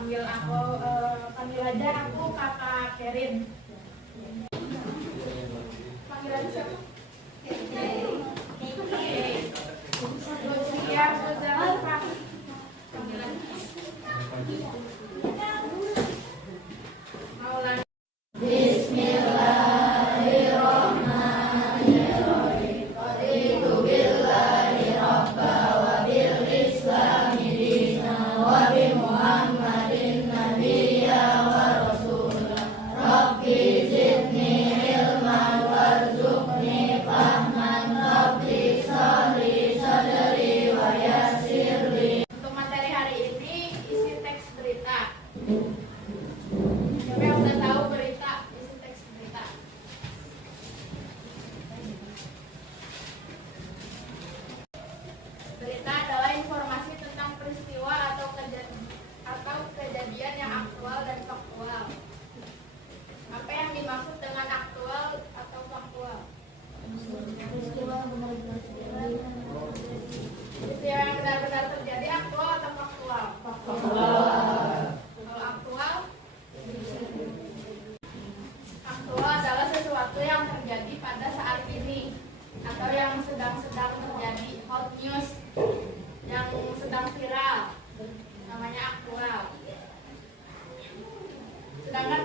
panggil aja aku Kakak Kerin. Panggilan siapa? Lutfia Muzalifa. Panggilan Maulana. Bismillahirrahmanirrahim. Raditu billahi rabba wa bil islami dina wa bi Muhammadin nabiyya wa rasulah. Rabbi zidni ilman warzuqni fahman rabbi sahli sadri wa yassirli. Untuk materi hari ini isi teks berita. Siapa yang udah tahu berita, isi teks berita? Berita adalah informasi tentang peristiwa atau kejadian yang aktual dan faktual. Apa yang dimaksud dengan aktual atau faktual? Peristiwa yang benar-benar terjadi aktual atau faktual? Faktual. Kalau aktual adalah sesuatu yang terjadi pada saat ini atau yang sedang terjadi, hot news, yang sedang viral, namanya aktual. Sedangkan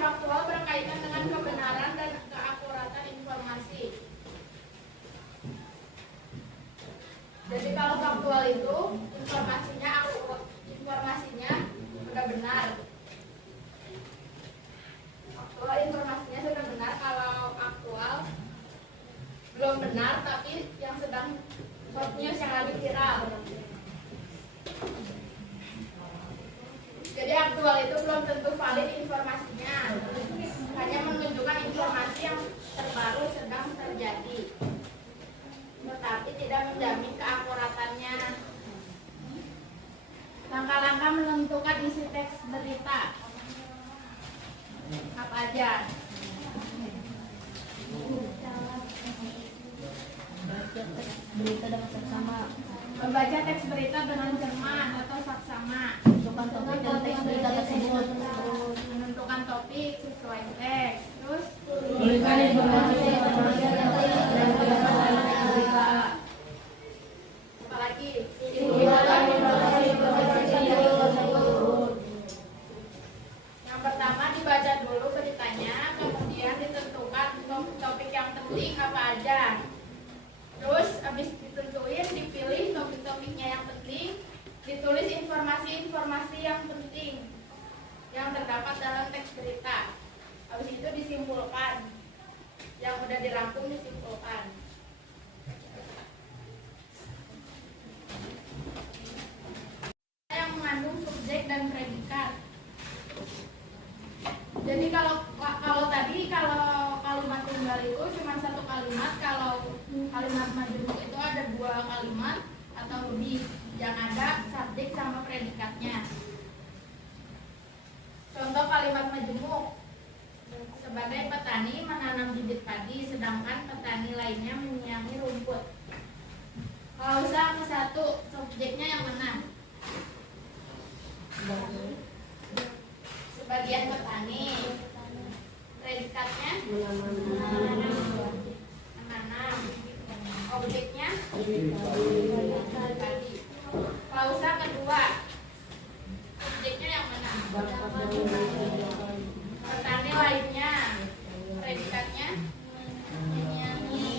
faktual berkaitan dengan kebenaran dan keakuratan informasi. Jadi kalau faktual itu informasinya sudah benar. Faktual informasinya sudah benar. Kalau aktual belum benar tapi yang sedang hot news, yang lagi viral. Jadi aktual itu belum tentu valid informasinya, hanya menunjukkan informasi yang terbaru sedang terjadi, tetapi tidak menjamin keakuratannya. Langkah-langkah menentukan isi teks berita apa aja? Membaca teks berita dengan cermat atau saksama. Menentukan topik dan teks berita tersebut. Menentukan topik sesuai teks. Terus berikan informasi apalagi yang pertama dibaca dulu beritanya, kemudian ditentukan topik yang penting apa aja. Terus habis ditentuin, dipilih topik-topiknya yang penting, ditulis informasi-informasi yang penting yang terdapat dalam teks berita. Habis itu disimpulkan, yang udah dirangkum disimpulkan. Yang mengandung subjek dan predikat. Jadi kalau kalimat tunggal itu cuma satu kalimat, kalau kalimat majemuk itu ada dua kalimat atau lebih yang ada subjek sama predikatnya. Contoh kalimat majemuk: sebagai petani menanam bibit padi, sedangkan petani lainnya menyiangi rumput. Klausa ke satu, subjeknya yang mana? Sebagian petani. Predikatnya menanam. Objeknya padi. Klausa kedua, subjeknya yang mana? Petani lainnya. Predikatnya menyiangi.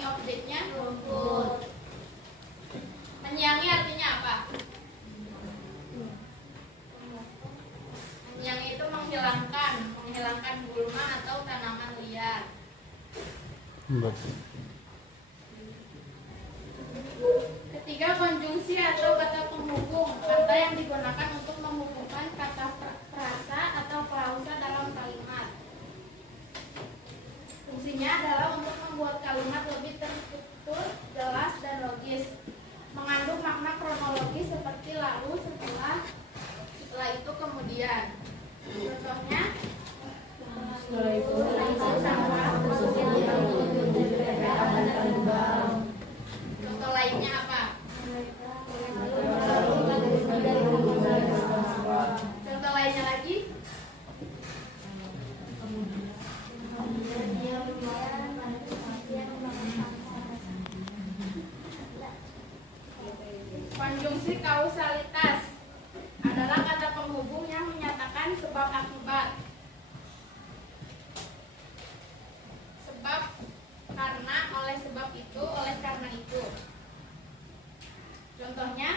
Objeknya rumput. Menyiangi artinya apa? Menyiangi itu menghilangkan gulma atau tanaman liar. Ketiga, konjungsi atau kata penghubung, kata yang digunakan untuk menghubungkan kata frasa atau klausa dalam kalimat. Fungsinya adalah untuk membuat kalimat lebih terstruktur, jelas, dan logis, mengandung makna kronologis seperti lalu, setelah itu, kemudian. Contohnya, setelah itu, sama, kausalitas adalah kata penghubung yang menyatakan sebab akibat. Sebab karena, oleh sebab itu, oleh karena itu. Contohnya,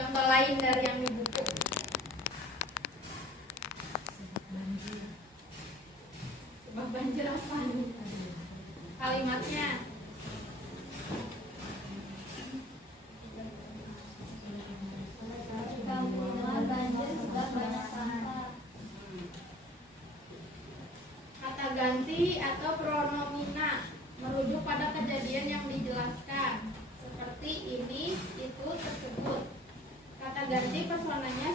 contoh lain dari yang di buku. Sebab banjir apa? Kalimatnya. Kata ganti atau pronomina merujuk pada kejadian yang dijelaskan, seperti ini, itu, tersebut. Kata ganti personanya